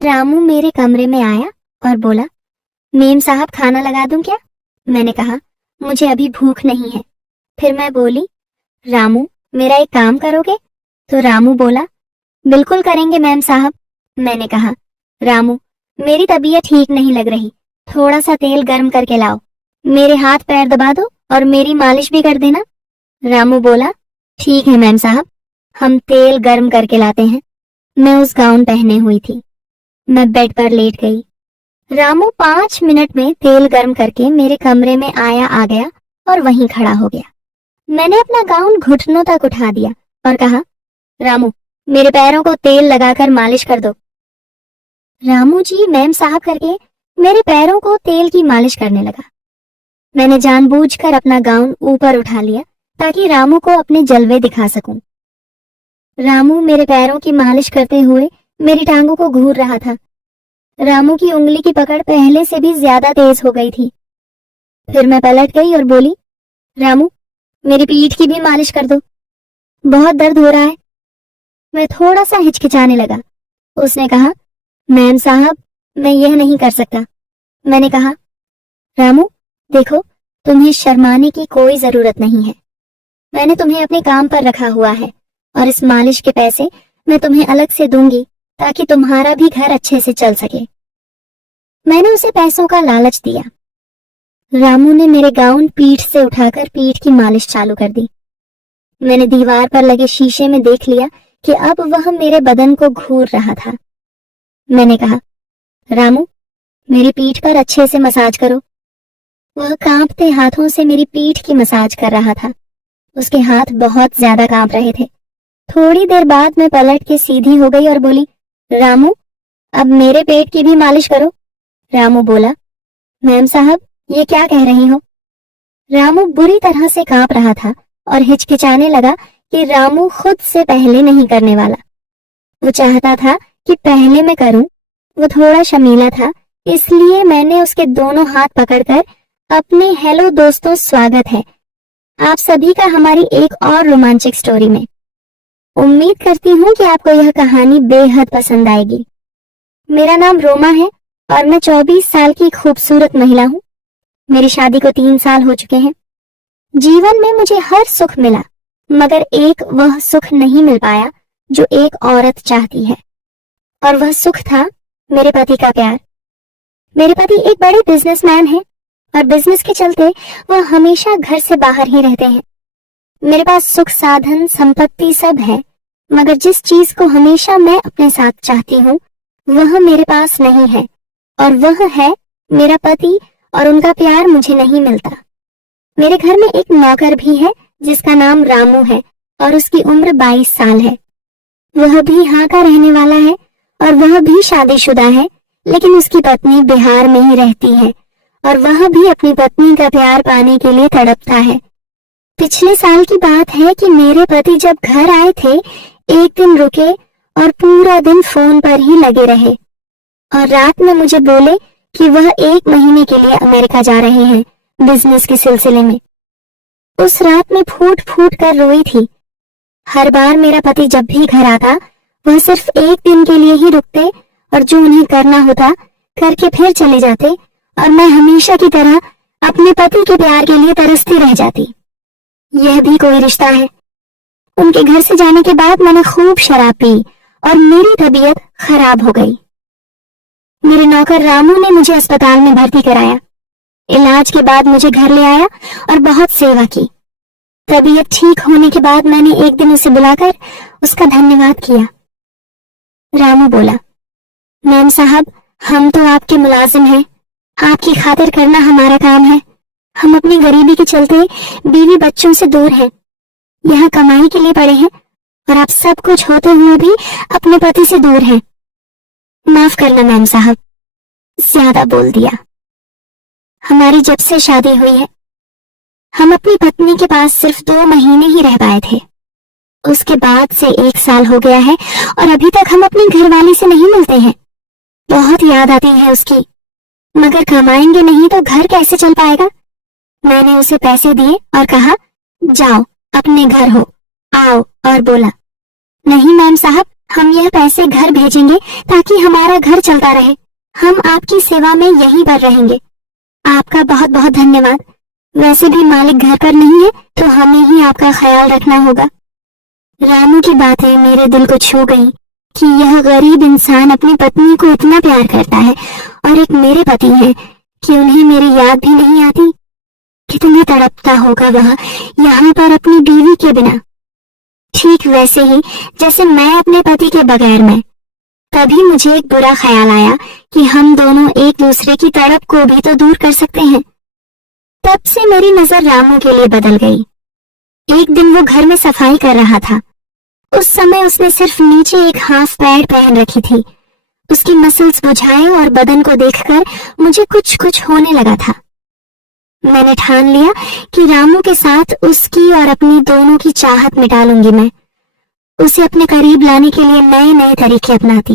रामू मेरे कमरे में आया और बोला, मेम साहब खाना लगा दूं क्या? मैंने कहा, मुझे अभी भूख नहीं है। फिर मैं बोली, रामू मेरा एक काम करोगे? तो रामू बोला, बिल्कुल करेंगे मैम साहब। मैंने कहा, रामू मेरी तबीयत ठीक नहीं लग रही, थोड़ा सा तेल गर्म करके लाओ, मेरे हाथ पैर दबा दो और मेरी मालिश भी कर देना। रामू बोला, ठीक है मैम साहब, हम तेल गर्म करके लाते हैं। मैं उस गाउन पहने हुई थी। मैं बेड पर लेट गई। रामू 5 मिनट में तेल गर्म करके मेरे कमरे में आ गया और वहीं खड़ा हो गया। मैंने अपना गाउन घुटनों तक उठा दिया और कहा, रामू मेरे पैरों को तेल लगाकर मालिश कर दो। रामू जी मैम साहब करके मेरे पैरों को तेल की मालिश करने लगा। मैंने जानबूझकर अपना गाउन ऊपर उठा लिया ताकि रामू को अपने जलवे दिखा सकूं। रामू मेरे पैरों की मालिश करते हुए मेरी टांगों को घूर रहा था। रामू की उंगली की पकड़ पहले से भी ज्यादा तेज हो गई थी। फिर मैं पलट गई और बोली, रामू मेरी पीठ की भी मालिश कर दो, बहुत दर्द हो रहा है। मैं थोड़ा सा हिचकिचाने लगा। उसने कहा, मैम साहब मैं यह नहीं कर सकता। मैंने कहा, रामू देखो, तुम्हें शर्माने की कोई जरूरत नहीं है। मैंने तुम्हें अपने काम पर रखा हुआ है और इस मालिश के पैसे मैं तुम्हें अलग से दूंगी ताकि तुम्हारा भी घर अच्छे से चल सके। मैंने उसे पैसों का लालच दिया। रामू ने मेरे गाउन पीठ से उठाकर पीठ की मालिश चालू कर दी। मैंने दीवार पर लगे शीशे में देख लिया कि अब वह मेरे बदन को घूर रहा था। मैंने कहा, रामू मेरी पीठ पर अच्छे से मसाज करो। वह कांपते हाथों से मेरी पीठ की मसाज कर रहा था। उसके हाथ बहुत ज्यादा कांप रहे थे। थोड़ी देर बाद मैं पलट के सीधी हो गई और बोली, रामू अब मेरे पेट की भी मालिश करो। रामू बोला, मैम साहब ये क्या कह रही हो? रामू बुरी तरह से कांप रहा था और हिचकिचाने लगा कि रामू खुद से पहले नहीं करने वाला। वो चाहता था कि पहले मैं करूं। वो थोड़ा शर्मीला था, इसलिए मैंने उसके दोनों हाथ पकड़कर अपने हेलो दोस्तों स्वागत है आप सभी का हमारी एक और रोमांचक स्टोरी में। उम्मीद करती हूँ कि आपको यह कहानी बेहद पसंद आएगी। मेरा नाम रोमा है और मैं 24 साल की खूबसूरत महिला हूँ। मेरी शादी को 3 साल हो चुके हैं। जीवन में मुझे हर सुख मिला, मगर एक वह सुख नहीं मिल पाया जो एक औरत चाहती है, और वह सुख था मेरे पति का प्यार। मेरे पति एक बड़े बिजनेसमैन हैं और बिजनेस के चलते वह हमेशा घर से बाहर ही रहते हैं। मेरे पास सुख साधन संपत्ति सब है, मगर जिस चीज को हमेशा मैं अपने साथ चाहती हूँ वह मेरे पास नहीं है, और वह है मेरा पति, और उनका प्यार मुझे नहीं मिलता। मेरे घर में एक नौकर भी है जिसका नाम रामू है और उसकी उम्र 22 साल है। वह भी यहाँ का रहने वाला है और वह भी शादीशुदा है, लेकिन उसकी पत्नी बिहार में ही रहती है और वह भी अपनी पत्नी का प्यार पाने के लिए तड़पता है। पिछले साल की बात है कि मेरे पति जब घर आए थे, एक दिन रुके और पूरा दिन फोन पर ही लगे रहे और रात में मुझे बोले कि वह 1 महीने के लिए अमेरिका जा रहे हैं बिजनेस के सिलसिले में। उस रात में फूट फूट कर रोई थी। हर बार मेरा पति जब भी घर आता वह सिर्फ 1 दिन के लिए ही रुकते और जो उन्हें करना होता करके फिर चले जाते, और मैं हमेशा की तरह अपने पति के प्यार के लिए तरसती रह जाती। यह भी कोई रिश्ता है? उनके घर से जाने के बाद मैंने खूब शराब पी और मेरी तबीयत खराब हो गई। मेरे नौकर रामू ने मुझे अस्पताल में भर्ती कराया। इलाज के बाद मुझे घर ले आया और बहुत सेवा की। तबीयत ठीक होने के बाद मैंने एक दिन उसे बुलाकर उसका धन्यवाद किया। रामू बोला, मैम साहब हम तो आपके मुलाजिम हैं, आपकी खातिर करना हमारा काम है। हम अपनी गरीबी के चलते बीवी बच्चों से दूर हैं, यहाँ कमाई के लिए पड़े हैं और आप सब कुछ होते हुए भी अपने पति से दूर हैं। माफ करना मैम साहब, ज्यादा बोल दिया। हमारी जब से शादी हुई है हम अपनी पत्नी के पास सिर्फ 2 महीने ही रह पाए थे। उसके बाद से 1 साल हो गया है और अभी तक हम अपनी घरवाली से नहीं मिलते हैं। बहुत याद आती है उसकी, मगर कमाएंगे नहीं तो घर कैसे चल पाएगा। मैंने उसे पैसे दिए और कहा, जाओ अपने घर हो, आओ, और बोला, नहीं मैम साहब हम यह पैसे घर भेजेंगे ताकि हमारा घर चलता रहे। हम आपकी सेवा में यहीं पर रहेंगे। आपका बहुत बहुत धन्यवाद। वैसे भी मालिक घर पर नहीं है तो हमें ही आपका ख्याल रखना होगा। रामू की बातें मेरे दिल को छू गई कि यह गरीब इंसान अपनी पत्नी को इतना प्यार करता है और एक मेरे पति हैं कि उन्हें मेरी याद भी नहीं आती। कितना तड़पता होगा वह यहाँ पर अपनी बीवी के बिना, ठीक वैसे ही जैसे मैं अपने पति के बगैर में। तभी मुझे एक बुरा ख्याल आया कि हम दोनों एक दूसरे की तड़प को भी तो दूर कर सकते हैं। तब से मेरी नजर रामू के लिए बदल गई। एक दिन वो घर में सफाई कर रहा था। उस समय उसने सिर्फ नीचे एक हाफ पैंट पहन रखी थी। उसकी मसल्स बुझाए और बदन को देखकर मुझे कुछ कुछ होने लगा था। मैंने ठान लिया कि रामू के साथ उसकी और अपनी दोनों की चाहत मिटा लूंगी। मैं उसे अपने करीब लाने के लिए नए नए तरीके अपनाती,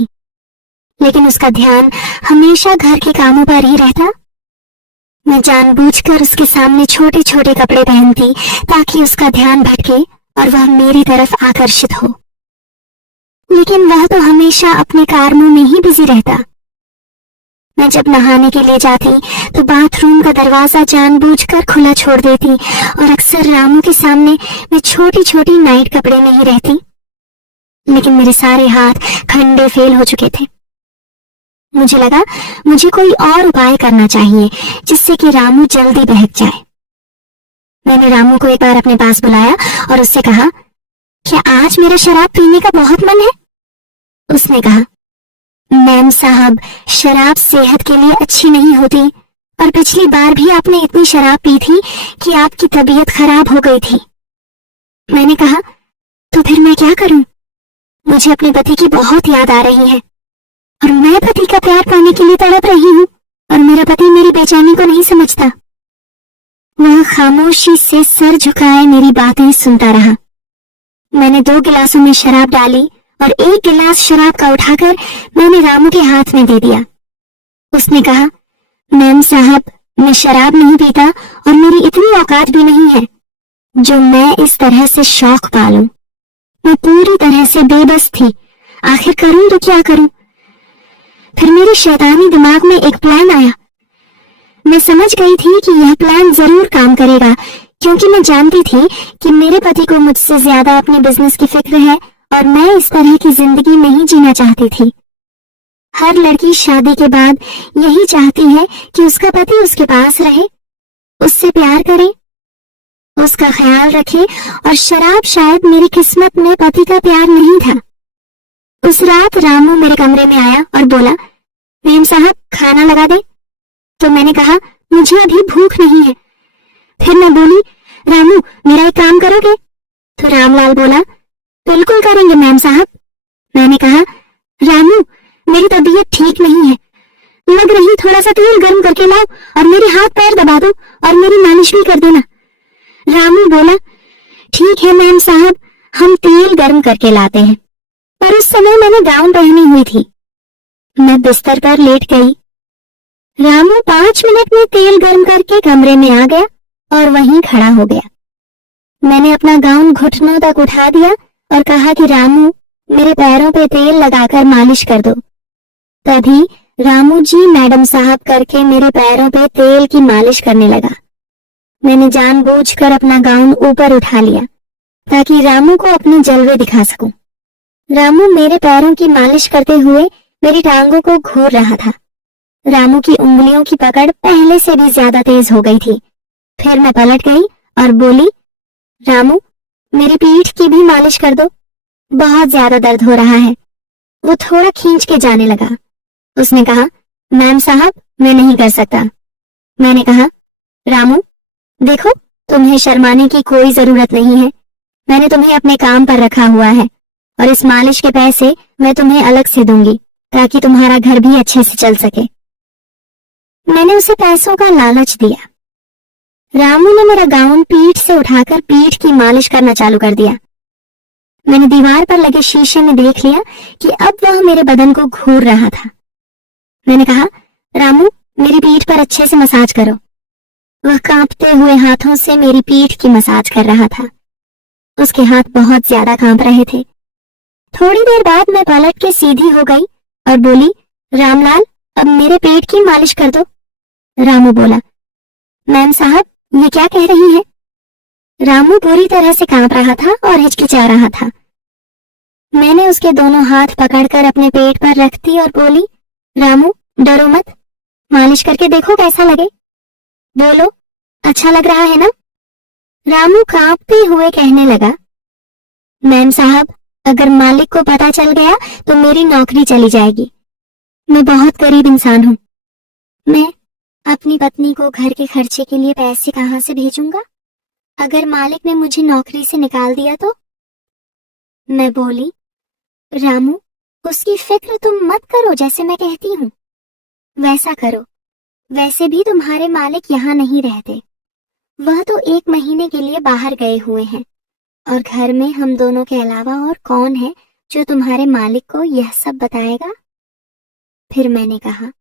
लेकिन उसका ध्यान हमेशा घर के कामों पर ही रहता। मैं जानबूझकर उसके सामने छोटे छोटे कपड़े पहनती ताकि उसका ध्यान भटके और वह मेरी तरफ आकर्षित हो, लेकिन वह तो हमेशा अपने कामों में ही बिजी रहता। मैं जब नहाने के लिए जाती तो बाथरूम का दरवाजा जानबूझकर खुला छोड़ देती और अक्सर रामू के सामने मैं छोटी छोटी नाइट कपड़े में ही रहती। लेकिन मेरे सारे हाथ खंडे फेल हो चुके थे। मुझे लगा मुझे कोई और उपाय करना चाहिए जिससे कि रामू जल्दी बहक जाए। मैंने रामू को एक बार अपने पास बुलाया और उससे कहा, क्या आज मेरा शराब पीने का बहुत मन है? उसने कहा, मैम साहब, शराब सेहत के लिए अच्छी नहीं होती और पिछली बार भी आपने इतनी शराब पी थी कि आपकी तबीयत खराब हो गई थी। मैंने कहा, तो फिर मैं क्या करूं? मुझे अपने पति की बहुत याद आ रही है और मैं पति का प्यार पाने के लिए तड़प रही हूँ और मेरा पति मेरी बेचैनी को नहीं समझता। वह खामोशी से सर झुकाए मेरी बातें सुनता रहा। मैंने 2 गिलासों में शराब डाली और 1 गिलास शराब का उठाकर मैंने रामू के हाथ में दे दिया। उसने कहा, मैम साहब, मैं शराब नहीं पीता और मेरी इतनी औकात भी नहीं है जो मैं इस तरह से शौक पालूं। मैं पूरी तरह से बेबस थी। आखिर करूं तो क्या करूं? फिर मेरे शैतानी दिमाग में एक प्लान आया। मैं समझ गई थी कि यह प्लान जरूर काम करेगा, क्योंकि मैं जानती थी कि मेरे पति को मुझसे ज्यादा अपने बिजनेस की फिक्र है और मैं इस तरह की जिंदगी नहीं जीना चाहती थी। हर लड़की शादी के बाद यही चाहती है कि उसका पति उसके पास रहे, उससे प्यार करे, उसका ख्याल रखे, और शराब शायद मेरी किस्मत में पति का प्यार नहीं था। उस रात रामू मेरे कमरे में आया और बोला, मेम साहब, खाना लगा दे। तो मैंने कहा, मुझे अभी भूख नहीं है। फिर मैं बोली, रामू, मेरा एक काम करोगे? तो रामलाल बोला, बिल्कुल करेंगे मैम साहब। मैंने कहा, रामू, मेरी तबीयत ठीक नहीं है, लग रही, थोड़ा सा तेल गर्म करके लाओ और मेरे हाथ पैर दबा दो और मेरी मालिश भी कर देना। रामू बोला, ठीक है मैम साहब, हम तेल गर्म करके लाते हैं। पर उस समय मैंने गाउन पहनी हुई थी। मैं बिस्तर पर लेट गई। रामू 5 मिनट में तेल गर्म करके कमरे में आ गया और वहीं खड़ा हो गया। मैंने अपना गाउन घुटनों तक उठा दिया और कहा कि रामू, मेरे पैरों पे तेल लगाकर मालिश कर दो। तभी रामू जी मैडम साहब करके मेरे पैरों पे तेल की मालिश करने लगा। मैंने जानबूझकर अपना गाउन ऊपर उठा लिया ताकि रामू को अपने जलवे दिखा सकूं। रामू मेरे पैरों की मालिश करते हुए मेरी टांगों को घूर रहा था। रामू की उंगलियों की पकड़ पहले से भी ज्यादा तेज हो गई थी। फिर मैं पलट गई और बोली, रामू, मेरी पीठ की भी मालिश कर दो, बहुत ज्यादा दर्द हो रहा है। वो थोड़ा खींच के जाने लगा। उसने कहा, मैम साहब, मैं नहीं कर सकता। मैंने कहा, रामू, देखो, तुम्हें शर्माने की कोई जरूरत नहीं है। मैंने तुम्हें अपने काम पर रखा हुआ है और इस मालिश के पैसे मैं तुम्हें अलग से दूंगी ताकि तुम्हारा घर भी अच्छे से चल सके। मैंने उसे पैसों का लालच दिया। रामू ने मेरा गाउन पीठ से उठाकर पीठ की मालिश करना चालू कर दिया। मैंने दीवार पर लगे शीशे में देख लिया कि अब वह मेरे बदन को घूर रहा था। मैंने कहा, रामू, मेरी पीठ पर अच्छे से मसाज करो। वह कांपते हुए हाथों से मेरी पीठ की मसाज कर रहा था। उसके हाथ बहुत ज्यादा कांप रहे थे। थोड़ी देर बाद मैं पलट के सीधी हो गई और बोली, रामलाल, अब मेरे पेट की मालिश कर दो। रामू बोला, मैम साहब, ये क्या कह रही है? रामू पूरी तरह से कांप रहा था और हिचकिचा रहा था। मैंने उसके दोनों हाथ पकड़कर अपने पेट पर रख दी और बोली, रामू, डरो मत, मालिश करके देखो कैसा लगे। बोलो, अच्छा लग रहा है ना? रामू कांपते हुए कहने लगा, मैम साहब, अगर मालिक को पता चल गया तो मेरी नौकरी चली जाएगी। मैं बहुत गरीब इंसान हूँ। मैं अपनी पत्नी को घर के खर्चे के लिए पैसे कहाँ से भेजूंगा? अगर मालिक ने मुझे नौकरी से निकाल दिया तो? मैं बोली, रामू, उसकी फिक्र तुम मत करो, जैसे मैं कहती हूँ वैसा करो। वैसे भी तुम्हारे मालिक यहाँ नहीं रहते, वह तो 1 महीने के लिए बाहर गए हुए हैं, और घर में हम दोनों के अलावा और कौन है जो तुम्हारे मालिक को यह सब बताएगा? फिर मैंने कहा,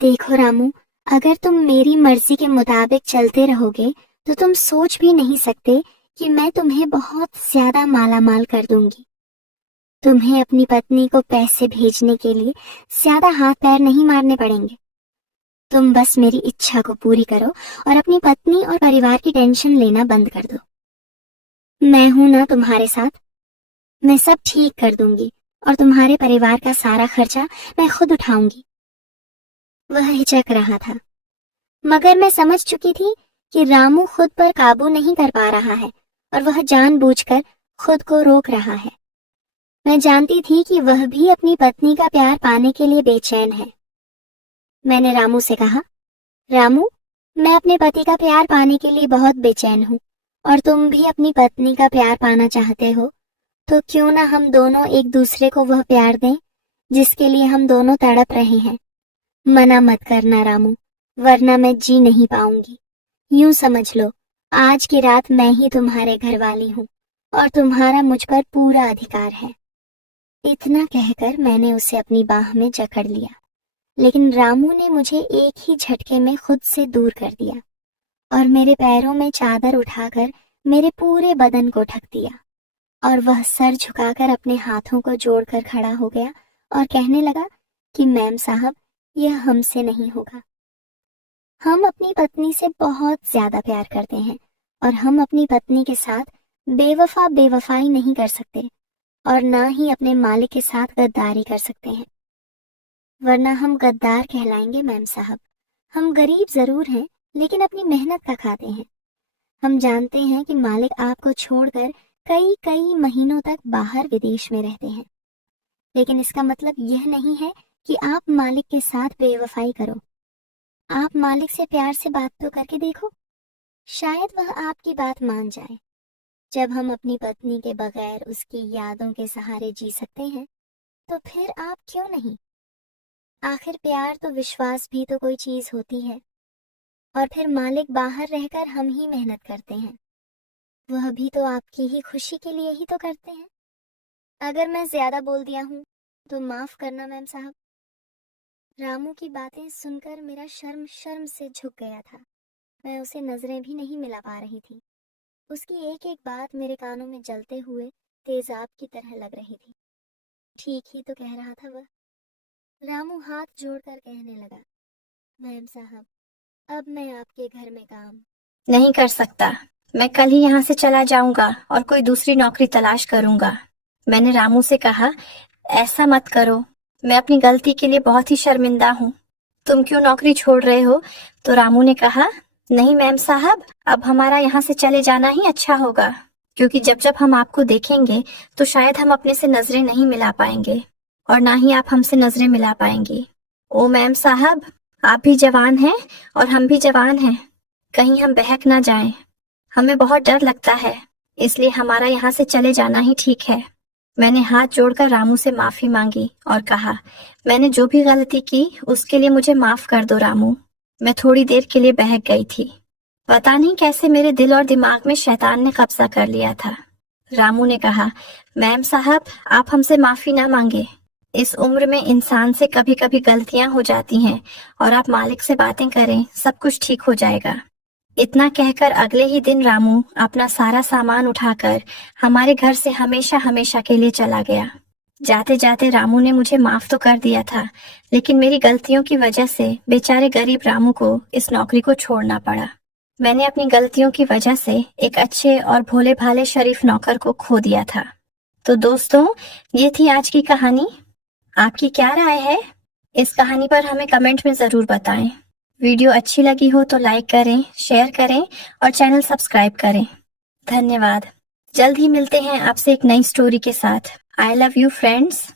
देखो रामू, अगर तुम मेरी मर्जी के मुताबिक चलते रहोगे तो तुम सोच भी नहीं सकते कि मैं तुम्हें बहुत ज्यादा मालामाल कर दूंगी। तुम्हें अपनी पत्नी को पैसे भेजने के लिए ज्यादा हाथ पैर नहीं मारने पड़ेंगे। तुम बस मेरी इच्छा को पूरी करो और अपनी पत्नी और परिवार की टेंशन लेना बंद कर दो। मैं हूं ना तुम्हारे साथ, मैं सब ठीक कर दूंगी और तुम्हारे परिवार का सारा खर्चा मैं खुद उठाऊंगी। वह हिचक रहा था, मगर मैं समझ चुकी थी कि रामू खुद पर काबू नहीं कर पा रहा है और वह जानबूझकर खुद को रोक रहा है। मैं जानती थी कि वह भी अपनी पत्नी का प्यार पाने के लिए बेचैन है। मैंने रामू से कहा, रामू, मैं अपने पति का प्यार पाने के लिए बहुत बेचैन हूँ और तुम भी अपनी पत्नी का प्यार पाना चाहते हो, तो क्यों ना हम दोनों एक दूसरे को वह प्यार दें जिसके लिए हम दोनों तड़प रहे हैं। मना मत करना रामू, वरना मैं जी नहीं पाऊंगी। यूं समझ लो, आज की रात मैं ही तुम्हारे घर वाली हूँ और तुम्हारा मुझ पर पूरा अधिकार है। इतना कहकर मैंने उसे अपनी बाह में जकड़ लिया, लेकिन रामू ने मुझे एक ही झटके में खुद से दूर कर दिया और मेरे पैरों में चादर उठाकर मेरे पूरे बदन को ढक दिया, और वह सर झुकाकर अपने हाथों को जोड़कर खड़ा हो गया और कहने लगा कि मैम साहब, यह हमसे नहीं होगा। हम अपनी पत्नी से बहुत ज्यादा प्यार करते हैं और हम अपनी पत्नी के साथ बेवफाई नहीं कर सकते और ना ही अपने मालिक के साथ गद्दारी कर सकते हैं, वरना हम गद्दार कहलाएंगे मैम साहब। हम गरीब जरूर हैं, लेकिन अपनी मेहनत का खाते हैं। हम जानते हैं कि मालिक आपको छोड़कर कई कई महीनों तक बाहर विदेश में रहते हैं, लेकिन इसका मतलब यह नहीं है कि आप मालिक के साथ बेवफाई करो। आप मालिक से प्यार से बात तो करके देखो, शायद वह आपकी बात मान जाए। जब हम अपनी पत्नी के बगैर उसकी यादों के सहारे जी सकते हैं, तो फिर आप क्यों नहीं? आखिर प्यार तो विश्वास भी तो कोई चीज होती है। और फिर मालिक बाहर रहकर हम ही मेहनत करते हैं, वह भी तो आपकी ही खुशी के लिए ही तो करते हैं। अगर मैं ज्यादा बोल दिया हूँ तो माफ करना मैम साहब। रामू की बातें सुनकर मेरा शर्म शर्म से झुक गया था। मैं उसे नजरें भी नहीं मिला पा रही थी। उसकी एक एक बात मेरे कानों में जलते हुए तेजाब की तरह लग रही थी। ठीक ही तो कह रहा था वह। रामू हाथ जोड़कर कहने लगा, मैम साहब, अब मैं आपके घर में काम नहीं कर सकता। मैं कल ही यहाँ से चला जाऊंगा और कोई दूसरी नौकरी तलाश करूंगा। मैंने रामू से कहा, ऐसा मत करो, मैं अपनी गलती के लिए बहुत ही शर्मिंदा हूँ। तुम क्यों नौकरी छोड़ रहे हो? तो रामू ने कहा, नहीं मैम साहब, अब हमारा यहाँ से चले जाना ही अच्छा होगा, क्योंकि जब जब हम आपको देखेंगे तो शायद हम अपने से नजरें नहीं मिला पाएंगे और ना ही आप हमसे नजरें मिला पाएंगी। ओ मैम साहब, आप भी जवान हैं और हम भी जवान हैं, कहीं हम बहक ना जाएं। हमें बहुत डर लगता है, इसलिए हमारा यहाँ से चले जाना ही ठीक है। मैंने हाथ जोड़कर रामू से माफी मांगी और कहा, मैंने जो भी गलती की उसके लिए मुझे माफ कर दो रामू। मैं थोड़ी देर के लिए बहक गई थी। पता नहीं कैसे मेरे दिल और दिमाग में शैतान ने कब्जा कर लिया था। रामू ने कहा, मैम साहब, आप हमसे माफी ना मांगे। इस उम्र में इंसान से कभी कभी गलतियां हो जाती हैं और आप मालिक से बातें करें, सब कुछ ठीक हो जाएगा। इतना कहकर अगले ही दिन रामू अपना सारा सामान उठाकर हमारे घर से हमेशा हमेशा के लिए चला गया। जाते जाते रामू ने मुझे माफ तो कर दिया था, लेकिन मेरी गलतियों की वजह से बेचारे गरीब रामू को इस नौकरी को छोड़ना पड़ा। मैंने अपनी गलतियों की वजह से एक अच्छे और भोले भाले शरीफ नौकर को खो दिया था। तो दोस्तों, ये थी आज की कहानी। आपकी क्या राय है इस कहानी पर? हमें कमेंट में जरूर बताएं। वीडियो अच्छी लगी हो तो लाइक करें, शेयर करें और चैनल सब्सक्राइब करें। धन्यवाद। जल्द ही मिलते हैं आपसे एक नई स्टोरी के साथ। I love you friends.